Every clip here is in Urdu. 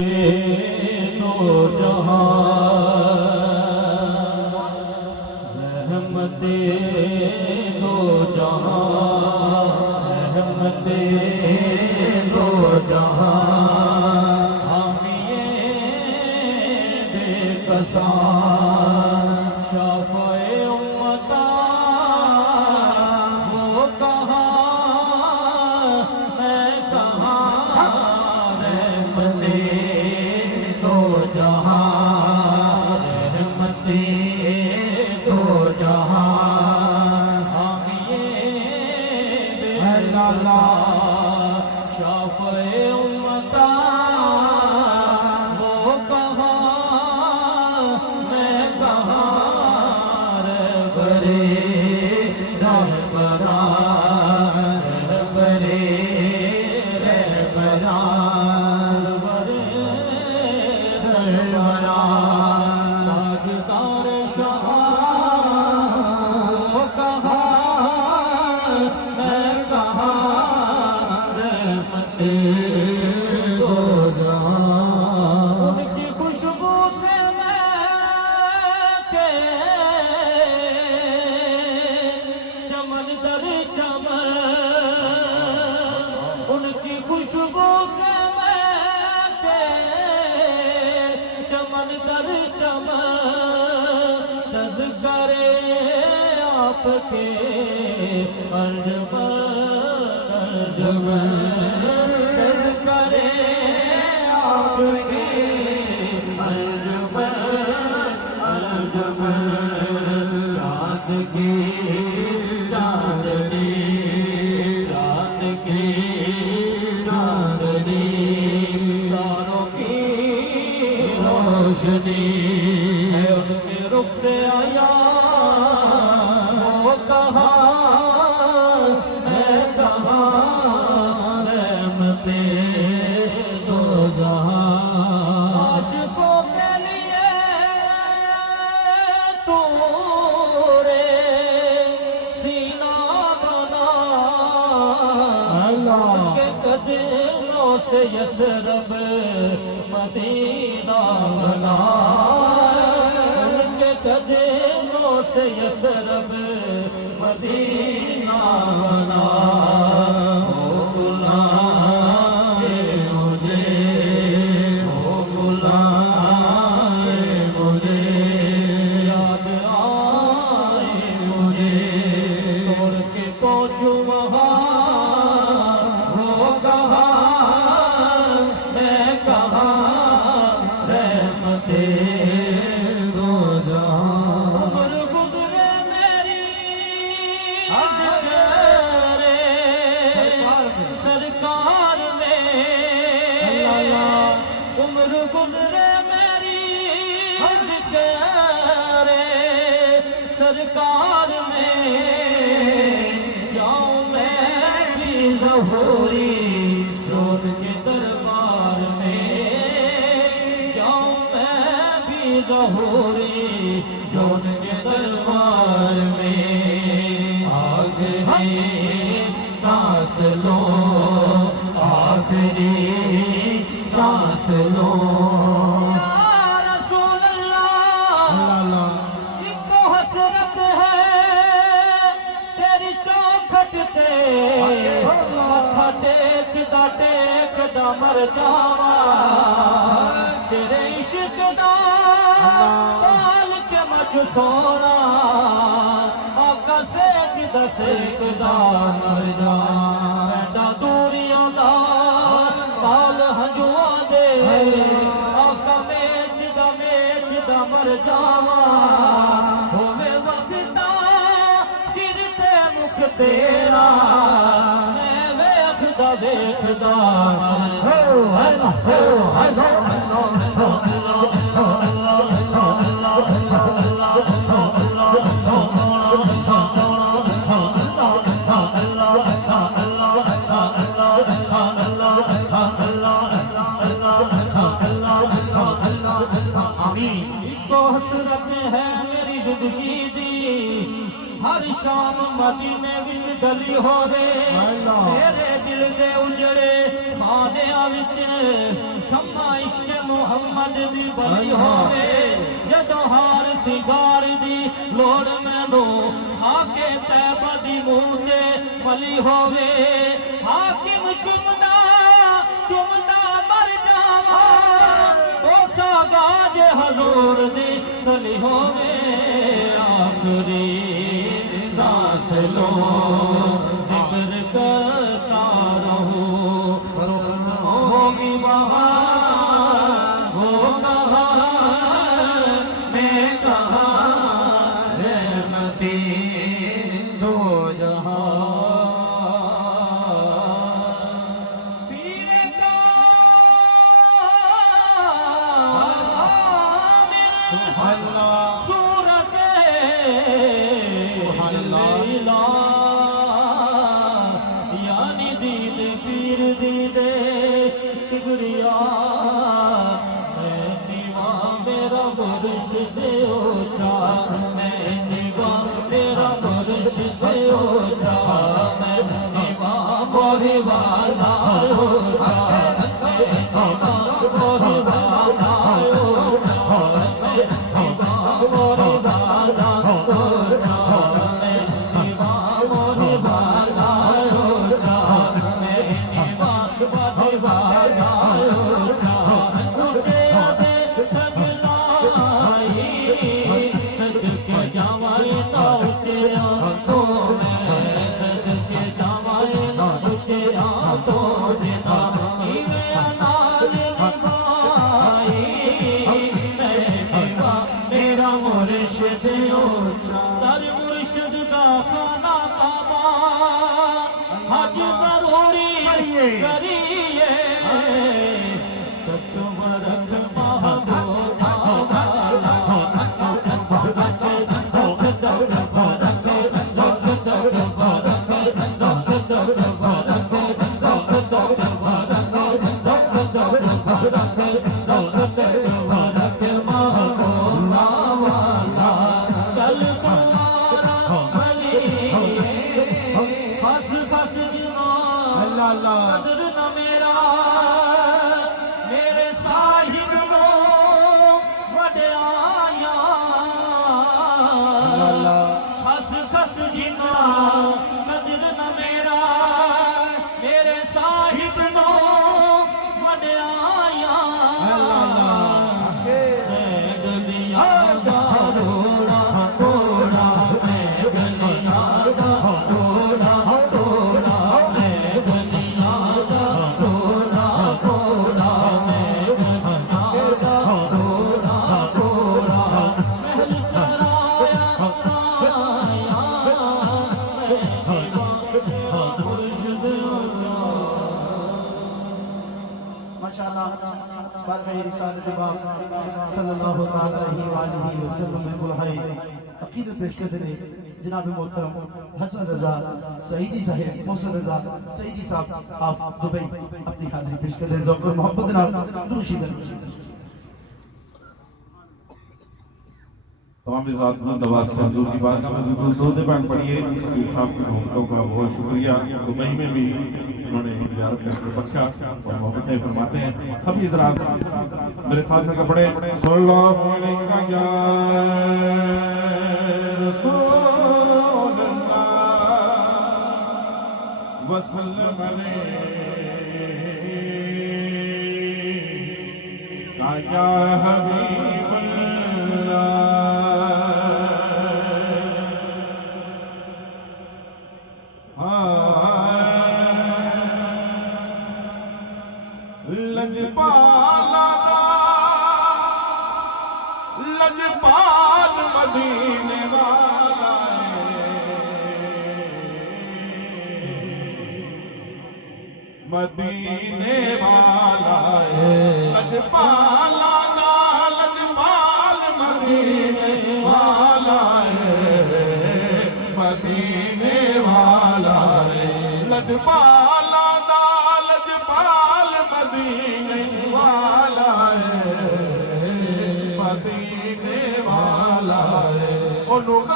دو جہاں رحمت دو جہاں رحمت دو جہاں حامیے بے کساں شافع امتا وہ کہاں میں کہاں رحمت دو جہاں رحمت دو جہاں حامیے بے لالا شافع امتا وہ کہاں میں کہاں رہبرے رہبران رہبرے رہبران سروران تاجدار شاہ وہ کہاں میں کہاں رحمت دو جہاں ان کی خوشبو سے میں چمن در چمن ان کی خوشبو سے میں چمن در چمن تذکرے آپ کے انجمن تذکرے آپ کے انجمن چاند کی چاندنی چاند کی چاندنی تاروں کی روشنی ہے ان کے رخ سے آیا وہ کہاں میں کہاں رحمت دو جہاں عاشقوں کے لیے سینہ بنا ان کے قدموں سے یثرب مدینہ بنا ان کے قدموں سے یثرب مدینہ بنا او بلائے مجھے او بلائے مجھے یاد آئے مجھے توڑ کے پہنچوں وہاں وہ کہاں میں کہاں رحمت دو جہاں عمر گزرے میری سرکار میں عمر گزرے میری سرکار میں جاؤں میں بھی ظہوری روز کے دربار میں جاؤں میں بھی ظہوری روز کے دربار میں آخری سانس لو آخری سانس لو یا رسول اللہ ایک حسرت ہے تیری چوکھٹ تے ماتھا ٹیکدا مر جاواں تیرے عشق دا پال کے مجھ سونا آقا سیکدا مر جاواں پیڈا دوریاں دا پال ہنجواں دے آقا میچدا مر جاواں ہووے وقتا سر تے مکھ تیرا میں ویکھدا ویکھدا حسرت ہے میری زندگی دی ہر شام مدینے وچ گلی ہوے میرے دل دے اجڑے خانیاں وچ شمع عشق محمد دی بلی ہوئے جدو ہار سنگار دی لوڑ میں دو آکے طیبہ دی مونتے بلی ہوئے حاکم چمدہ مر جاوا او ساگاج حضور دی گلی ہوئے آخری سانس لو ذکر کرتا رہو ہوگی بہار ہو کہاں میں کہاں رحمتی دو جہاں یعنی دید پیر دیدے تگڑیا میں نیوا میرا مرشد اونچا میں نیوا میرا مرشد اونچا میں نیوا موری والا اونچا میں نیوا موری والا اونچا میں نیوا موری والا اونچا در مرشد کا خانہ کعبہ حج ضروری کریے تک برک محبوب قدر نہ میرا میرے صاحب نو وڈیایا خس خس جنا قدر نہ میرا میرے صاحب نو وڈیایا میں گلیاں دا روڑا توڑا میں گلیاں دا روڑا توڑا بارگاہ رسالت باب صلی اللہ علیہ وآلہ وسلم میں بلہائی عقیدت پیش کرتے ہیں جناب محترم حسن رضا سعیدی صاحب محسن رضا سعیدی صاحب آپ دبئی اپنی حاضری پیش کرتے ہیں ذوق محبت جناب دروشی دروشی تمام ذات بلند آواز سے حضور کی بارگاہ میں بالکل دو دیبان پڑھیے پیر صاحب کی محبتوں کا بہت شکریہ دبئی میں بھی انہوں نے زیارت کر کے بخشا اور محبتیں فرماتے ہیں سبھی حضرات میرے ساتھ میں پڑھے صلی اللہ علیہ یا رسول اللہ وسلم علیہ یا حبیب اللہ لجپال مدینے والا مدینے والا لجپال مدینے والا مدینے والا لجپال مدینے والا مدینے والا انہوں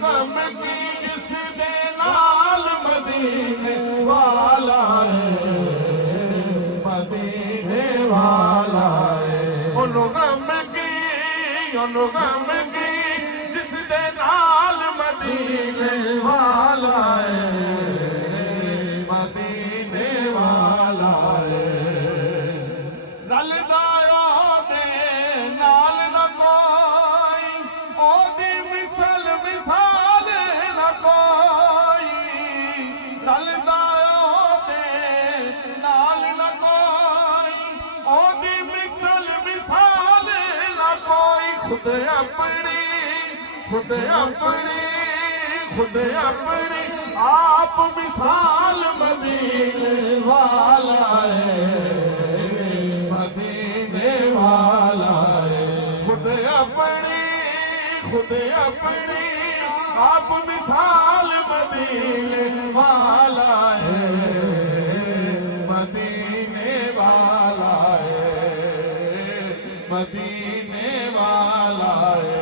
غم کی جس دے نال مدینے والا ہے مدینے والا ہے انہوں غم کی جس دے نال مدینے والا ہے مدینے والا ہے رل دایا دے نال نہ کوئی او دی مثال نہ کوئی رل دایا دے نال نہ کوئی او دی مثال نہ کوئی خود اپنی آپ مثال مدینے والا ہے مدینے والا ہے خود اپنی آپ مثال مدینے والا ہے مدینے والا ہے مدینے والا ہے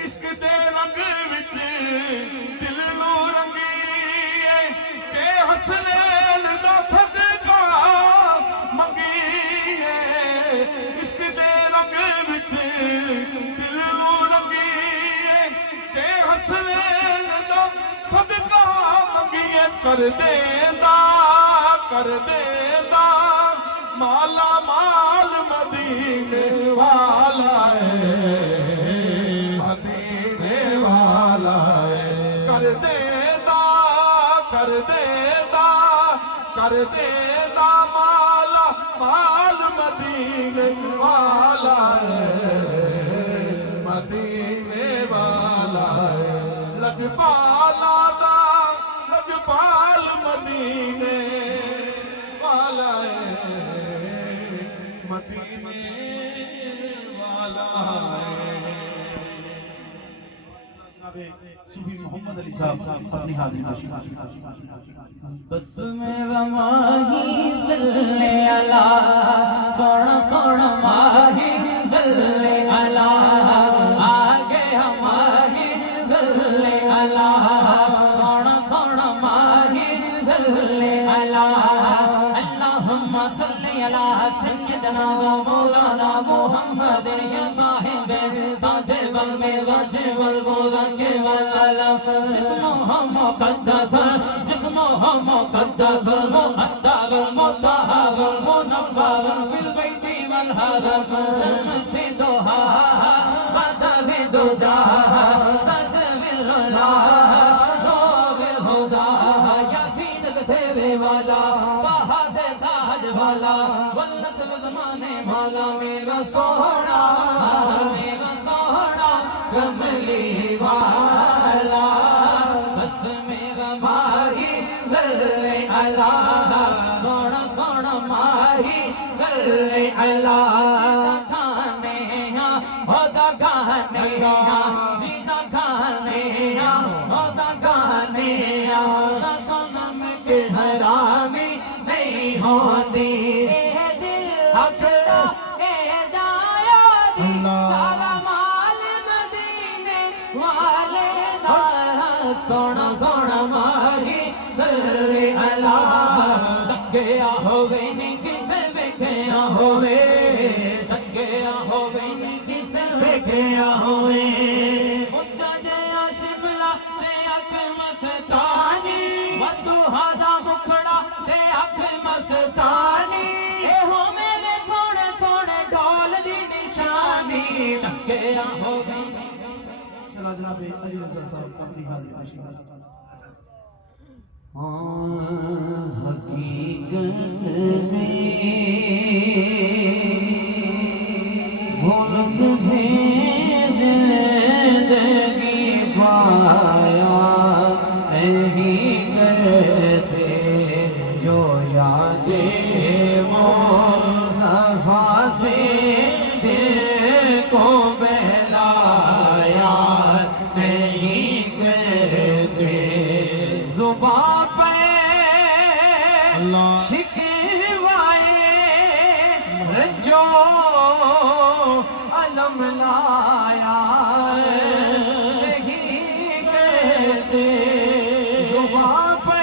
عشق دے رنگ وچ دل نو رنگیے تے حسنین دا صدقہ منگیے عشق دے رنگ وچ دل نو رنگیے تے حسنین دا صدقہ منگیے کر دیندا مالا مال مدینے والا ہے مدینے والا ہے کر دیتا مالا مال مدینے والا ہے مدینے والا ہے لجپال مدینے والا ہے مدینے والا ہے صوفی محمد علی صاحب اپنی حاضری بس میرا ماہی صلی اللہ سونا ماہی صلی اللہ آگے ہماری صلی اللہ سونا ماہی صلی اللہ اللہم صلی اللہ سیدنا و مولانا محمد یا صاحب تاج والمیواج والبولنگ والعلم جسمہ مقدس مقدس المؤدب المطهر المنور في البيت والهرم شمس ضحاها بدر دجاها قدم العلا نور الهدى يا سيدك سيري والا بہاد تاج والا والنسب زمانے والا میرا سونا کملی والا بس میرا ماہی صلی اللہ سونا ماہی صلی اللہ ہوتا گانے جیتا گانے ہوتا گانے تنم کی حرامی نہیں ہوتی اے دل اکڑا اے جایا جی سارا مال مدینے والے دا سونا ماہی صلی اللہ تکیا ہوئے نہیں کسے ویکھیا ہوئے تکیا ہوئے نہیں کسے ویکھیا ہوئے اچھا جیا شملہ تے اکھ مستانی ودوہا دا مکھڑا تے اکھ مستانی اے ہو میرے سونے سونے ڈول دی نشانی تکیا ہوئے چلا جناب علی رضا صاحب اپنی حاضری حقیقت میں بھولت بھی زندگی پایا نہیں کرتے جو یادیں مصطفیٰ سے دل کو بہلایا نہیں کرتے زبان شکوائے جو علم لایا نہیں کہتے زبان پہ